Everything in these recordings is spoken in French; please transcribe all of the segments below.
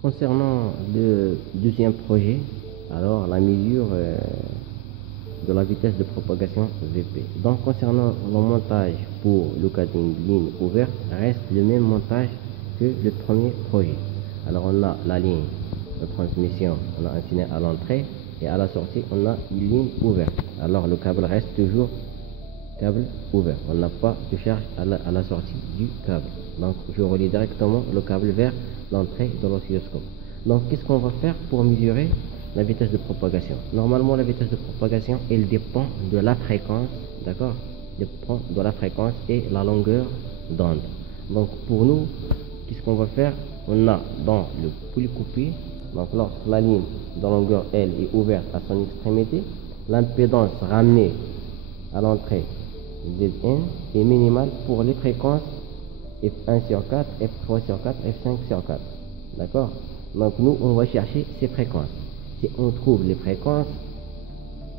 Concernant le deuxième projet, alors la mesure de la vitesse de propagation VP. Donc concernant le montage pour le cas d'une ligne ouverte, reste le même montage que le premier projet. Alors on a la ligne de transmission, on a un signal à l'entrée et à la sortie on a une ligne ouverte. Alors le câble reste toujours câble ouvert, on n'a pas de charge à la sortie du câble. Donc je relie directement le câble vers l'entrée de l'oscilloscope. Donc qu'est-ce qu'on va faire pour mesurer la vitesse de propagation? Normalement la vitesse de propagation elle dépend de la fréquence, d'accord, dépend de la fréquence et la longueur d'onde. Donc pour nous, qu'est-ce qu'on va faire? On a dans le polycoupé, donc lorsque la ligne de longueur L est ouverte à son extrémité, l'impédance ramenée à l'entrée Zn est minimale pour les fréquences F1 sur 4, F3 sur 4, F5 sur 4. D'accord? Donc nous, on va chercher ces fréquences. Si on trouve les fréquences,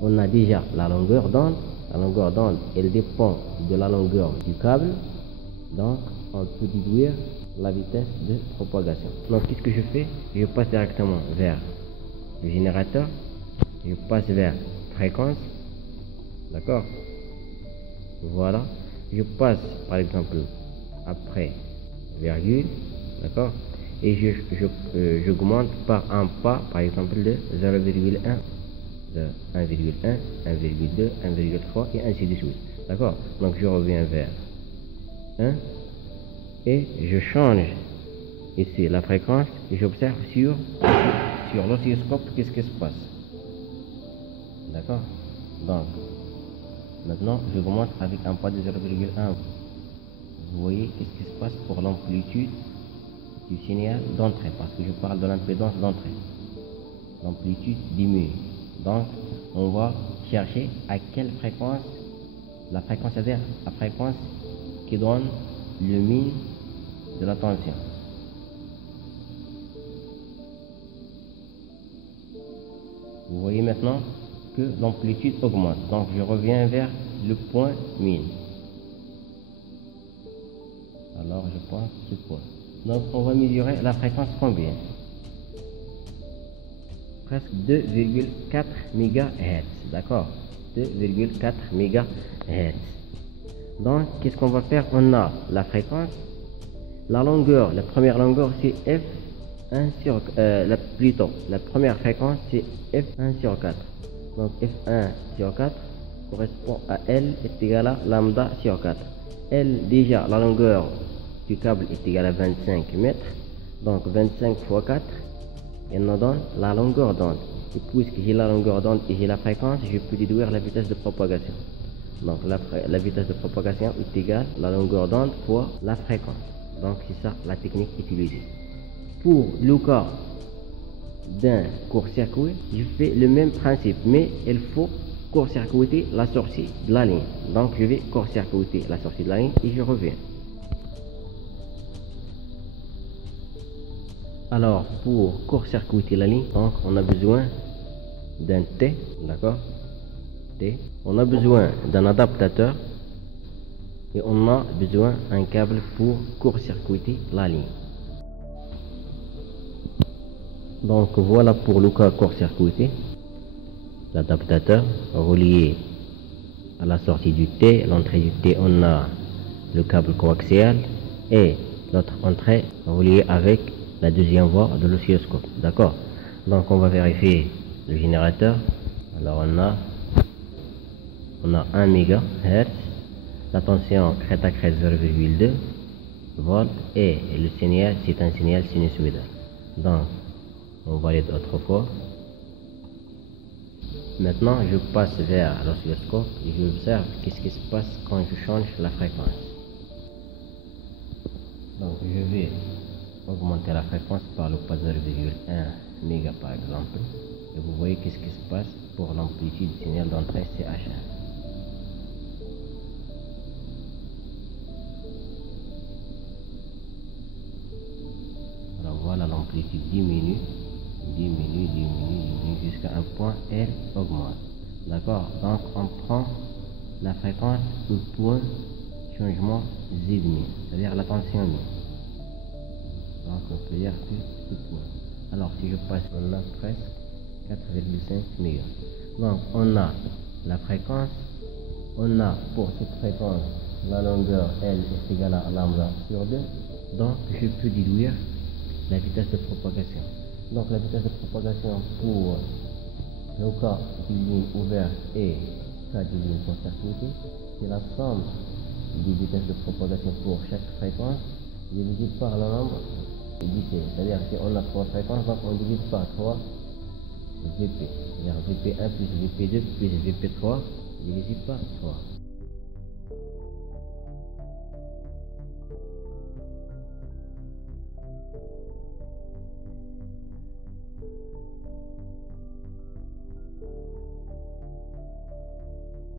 on a déjà la longueur d'onde. La longueur d'onde, elle dépend de la longueur du câble. Donc, on peut déduire la vitesse de propagation. Donc, qu'est-ce que je fais? Je passe directement vers le générateur. Je passe vers fréquence. D'accord? Voilà. Je passe, par exemple, après virgule. D'accord? Et j'augmente par un pas, par exemple, de 0,1, de 1,1, 1,2, 1,3 et ainsi de suite. D'accord? Donc je reviens vers 1 et je change ici la fréquence et j'observe sur l'oscilloscope qu'est-ce qui se passe. D'accord? Donc maintenant j'augmente avec un pas de 0,1. Vous voyez qu'est-ce qui se passe pour l'amplitude du signal d'entrée, parce que je parle de l'impédance d'entrée. L'amplitude diminue. Donc, on va chercher à quelle fréquence, la fréquence, c'est-à-dire la fréquence qui donne le min de la tension. Vous voyez maintenant que l'amplitude augmente. Donc, je reviens vers le point min. Alors, je pense ce point. Donc, on va mesurer la fréquence combien? Presque 2,4 MHz. D'accord? 2,4 MHz. Donc, qu'est-ce qu'on va faire? On a la fréquence, la longueur, la première longueur c'est F1 sur plutôt, la première fréquence c'est F1 sur 4. Donc, F1 sur 4 correspond à L est égal à lambda sur 4. L, déjà, la longueur du câble est égal à 25 mètres, donc 25 fois 4, elle nous donne la longueur d'onde. Et puisque j'ai la longueur d'onde et j'ai la fréquence, je peux déduire la vitesse de propagation. Donc la vitesse de propagation est égale à la longueur d'onde fois la fréquence. Donc c'est ça la technique utilisée. Pour le cas d'un court-circuit, je fais le même principe, mais il faut court-circuiter la sortie de la ligne. Donc je vais court-circuiter la sortie de la ligne et je reviens. Alors, pour court-circuiter la ligne, donc on a besoin d'un T, d'accord? T. On a besoin d'un adaptateur et on a besoin d'un câble pour court-circuiter la ligne. Donc voilà pour le cas court-circuité, l'adaptateur relié à la sortie du T. L'entrée du T, on a le câble coaxial et l'autre entrée reliée avec la deuxième voie de l'oscilloscope. D'accord? Donc on va vérifier le générateur. Alors on a 1 MHz, la tension crête à crête 0,2 volts et le signal c'est un signal sinusoïdal. Donc on valide autrefois. Maintenant je passe vers l'oscilloscope et j'observe qu'est-ce qui se passe quand je change la fréquence. Donc je vais augmenter la fréquence par le pas 0,1 méga par exemple, et vous voyez qu'est-ce qui se passe pour l'amplitude du signal d'entrée CH1. Alors voilà, l'amplitude diminue jusqu'à un point, elle augmente. D'accord? Donc on prend la fréquence du point changement Z', c'est-à-dire la tension mi. Donc on peut dire que ce point. Alors si je passe, on a presque 4,5 MHz. Donc on a la fréquence, on a pour cette fréquence la longueur L est égale à lambda sur 2. Donc je peux déduire la vitesse de propagation. Donc la vitesse de propagation pour le cas d'une ligne ouverte et cas d'une ligne court-circuitée, c'est la somme des vitesses de propagation pour chaque fréquence divisé par le nombre d'IC. C'est-à-dire si on a 3 fréquences, donc on divise par 3 VP. C'est-à-dire VP1 plus VP2 plus VP3 divisé par 3.